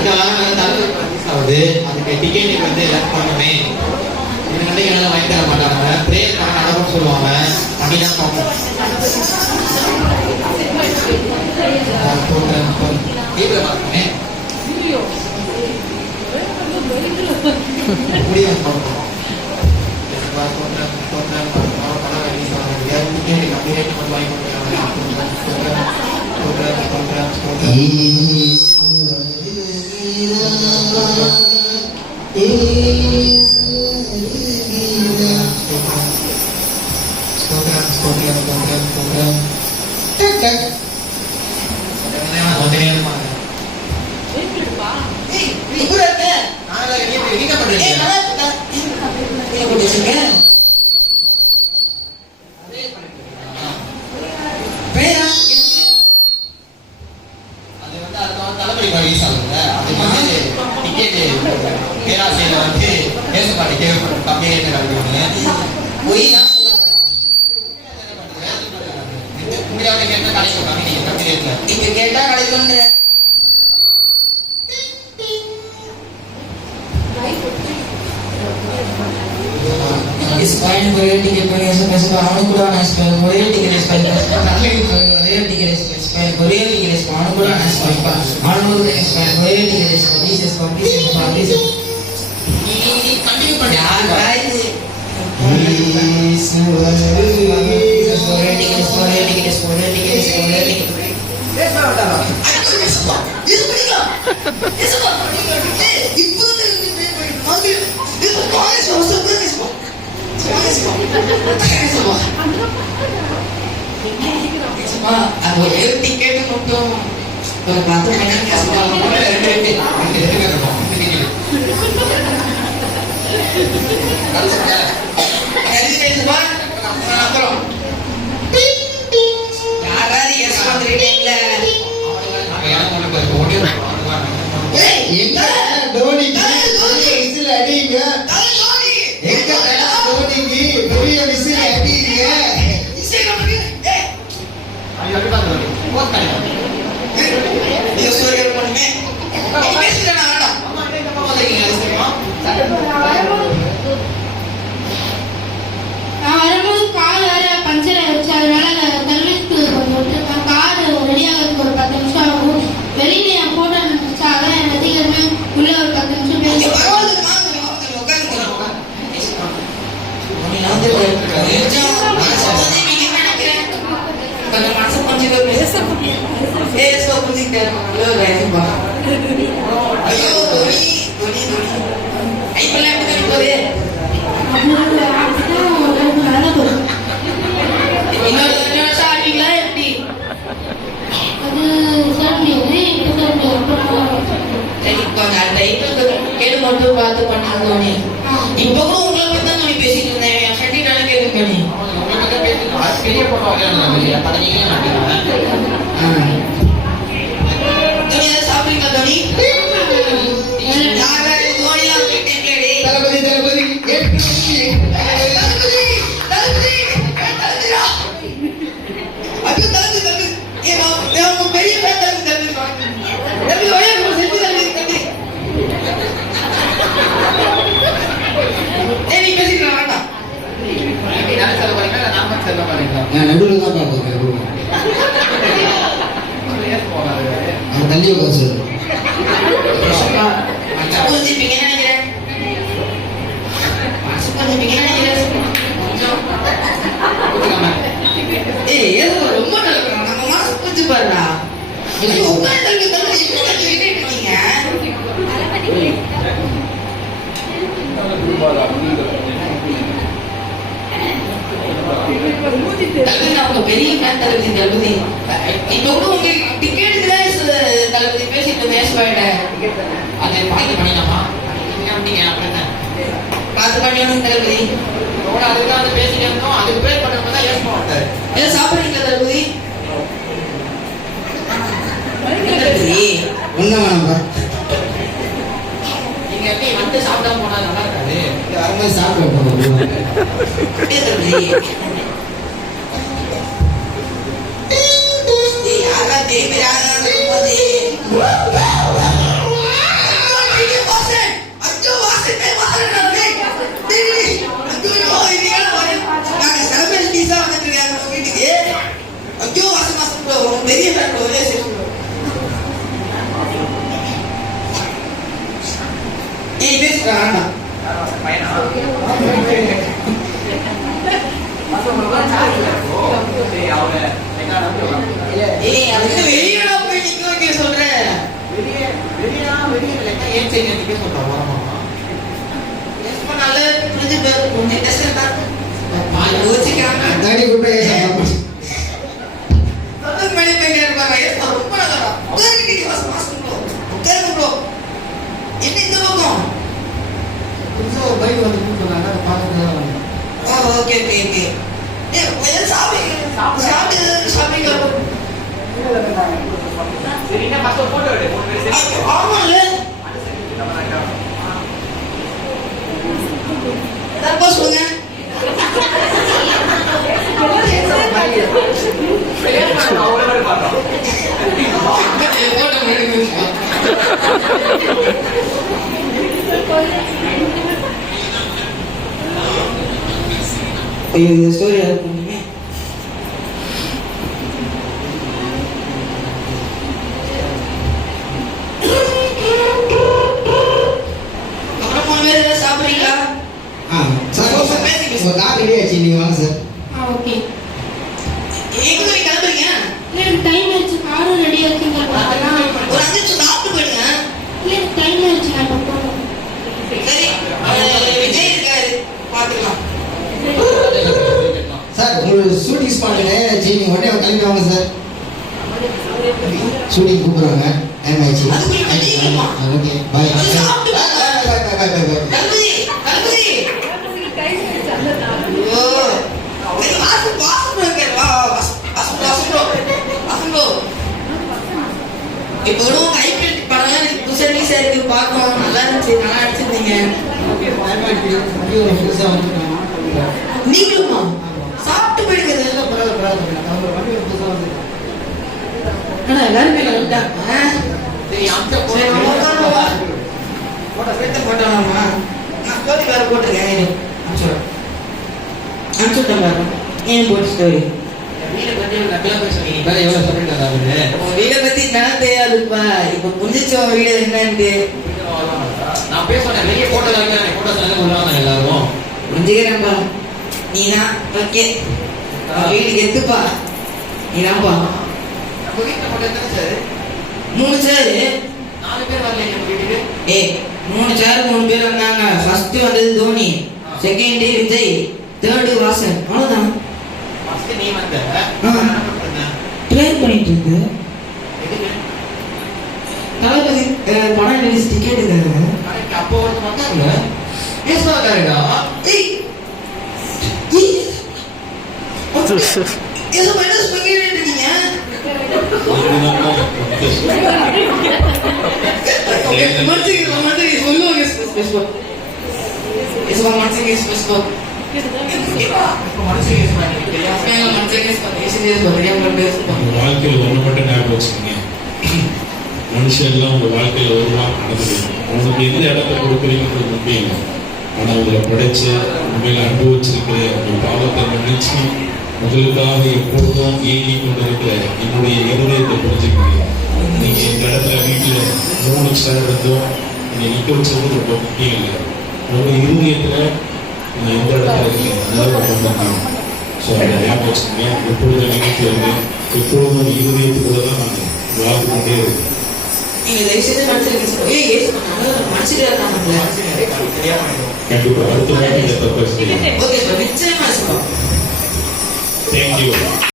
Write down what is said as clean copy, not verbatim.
அடுத்த வாரம் தலைவர் ரிலீஸ் ஆகுது. அதுக்கு டிக்கெட் வந்து எல்லாரும் பண்ணணுமே. இது வந்து என்னால வாங்கி தர மாட்டாங்க. பிரேயர் பண்ண நடக்கும்னு சொல்லுவாங்க. பண்ணிதான் பார்ப்போம். வீட்டில் பார்க்கணுமே முடியும் பார்ப்போம். ஏய் அதுக்கு வெளியடா போய் நிக்க வைக்க சொல்றேன். வெளியே ஏன் செய்ய நிக்க சொல்றேன் வரமா. எஸ் பண்ணால புரிஞ்சு கொஞ்சம் டெஸ்ட் தான். பாய் யோசிக்கிறாங்க. அதாடி கூட ஏசா. அதுக்கு மேலே போய் இருப்பாங்க. எஸ் ரொம்ப நல்லா. உட்கார்ந்து வாசம் ப்ரோ. உட்கார்ந்து ப்ரோ. என்ன இந்த பக்கம்? புதுசா பைக் வந்து கூப்பிடுறாங்க அதை பார்த்துட்டு தான் வந்தேன். Okay okay okay. ஏ கொஞ்சம் சாப்பிடுங்க. ஆமால தப்பா சொல்லுங்க. ஐயோ இந்த ஸ்டோரி யாரு பண்ணீங்க? அப்புறம் மூணு பேர் ஏதாவது சாப்பிடுறீங்களா? சார் உங்க கார் ரெடி ஆச்சு, நீங்க வாங்க சார். ஓகே. எங்க போய் கிளம்புறீங்க? இல்ல டைம் ஆச்சு, காரும் ரெடி ஆச்சுங்க. ஒரு 5 நிமிஷம் சாப்பிட்டு போயிடுங்க. இல்ல டைம் ஆச்சு, நான் போறேன். சரி விஜய் இருக்காரு பாத்துக்கலாம். சார் உங்களுக்கு ஷூட்டிங் ஸ்பாட்டுங்க, சரி நீங்க உடனே கிளம்பி வாங்க சார். ஷூட்டிங் கூப்பிடுறாங்க, டைம் ஆயிடுச்சு. Okay bye. சாப்பிட்டு கல்பதி கல்பதி ஐயோ வாசம் வாசம் இருக்கேன். வா வாசம் ப்ரோ. இப்போ கூட ஐபிஎல் படம் எனக்கு புதுசா இருக்கு பார்க்கணும். நல்லா இருந்துச்சு, நல்லா நடிச்சிருந்தீங்க. புதுசா வந்துருக்காங்க. நீங்களுமா சாப்பிட்டு போயிடுங்க. ஆனா எல்லாருமே வந்துட்டாங்க. சரி அந்த போட்டோம்மா நான் ஸ்டோரி வேற போட்டிருக்கேன். அனுப்பிச்சுட்டேன் பாருங்க. ஏன் போட்டு ஸ்டோரி வீடை பத்தி நல்லா பேசுறீங்க. இப்போ எவ்வளோ சொல்லிட்டு அவரு உங்க வீடை பத்தி நான் தெரியாதுப்பா. இப்போ புரிஞ்சிச்சோம் வீடு என்னன்ட்டு. நான் பேசுறேன் வெளியே போட்டோ வைக்கிறேன். போட்டோ சொல்ல சொல்லுவாங்க எல்லாரும். புரிஞ்சுக்கிறேன்ப்பா. நீதான் ஓகே. வீட்டுக்கு எத்துப்பா. நீதான்ப்பா. நம்ம வீட்டில் போட்டோ எத்தனை சார்? 3 சேரு. 4 பேர் வரல நம்ம வீட்டுக்கு. ஏய் 3 சேர் 3 பேர் வந்தாங்க. ஃபர்ஸ்ட் வந்தது தோனி, செகண்ட் விஜய், தேர்ட் வாசன். அவ்வளவுதான். ஃபர்ஸ்ட் நீ வந்த. ட்ரெயின் பண்ணிட்டு இருந்த. தளபதி படம் ரிலீஸ் டிக்கெட் இருக்காங்க. கரெக்ட். அப்போ வந்து வந்தாங்க. பேசுவா கரெக்டா? ஏய் ஏதோ மைனஸ் பண்ணிட்டு இருக்கீங்க. வாழ்க்கையில் ஒன்று மட்டும் ஞாபகம் வச்சுக்கோங்க. மனுஷன் எல்லாம் உங்க வாழ்க்கையில வருவான் நடந்துருவாங்க. உங்களுக்கு எந்த இடத்த கொடுக்குறீங்கிறது முக்கியம் இல்லை. ஆனா உங்களை படைச்ச உண்மையில அனுபவிச்சிருக்கிற உங்க பாவத்தை நினைச்சு உங்களுக்காக எப்பொழுதும் ஏங்கி கொண்டிருக்கிற என்னுடைய இருதயத்தை புரிஞ்சுக்கணும். நீங்க இந்த இடத்துல வீட்டுல 3 சேர் இருந்தோம், நீங்க நிக்க வச்சது ரொம்ப முக்கியம் இல்லை. உங்க இருதயத்துல நீங்க எந்த இடத்துல இருக்கீங்க அதாவது ரொம்ப முக்கியம். ஸோ அதை ஞாபகம் வச்சுக்கோங்க. எப்பொழுதும் நினைத்து வந்து எப்பொழுதும் இருதயத்துக்குள்ள தான் நாங்கள் வாழ்ந்து கொண்டே இருக்கோம். கண்டிப்பா அடுத்த வாட்டி இந்த பர்பஸ். தேங்க்யூ.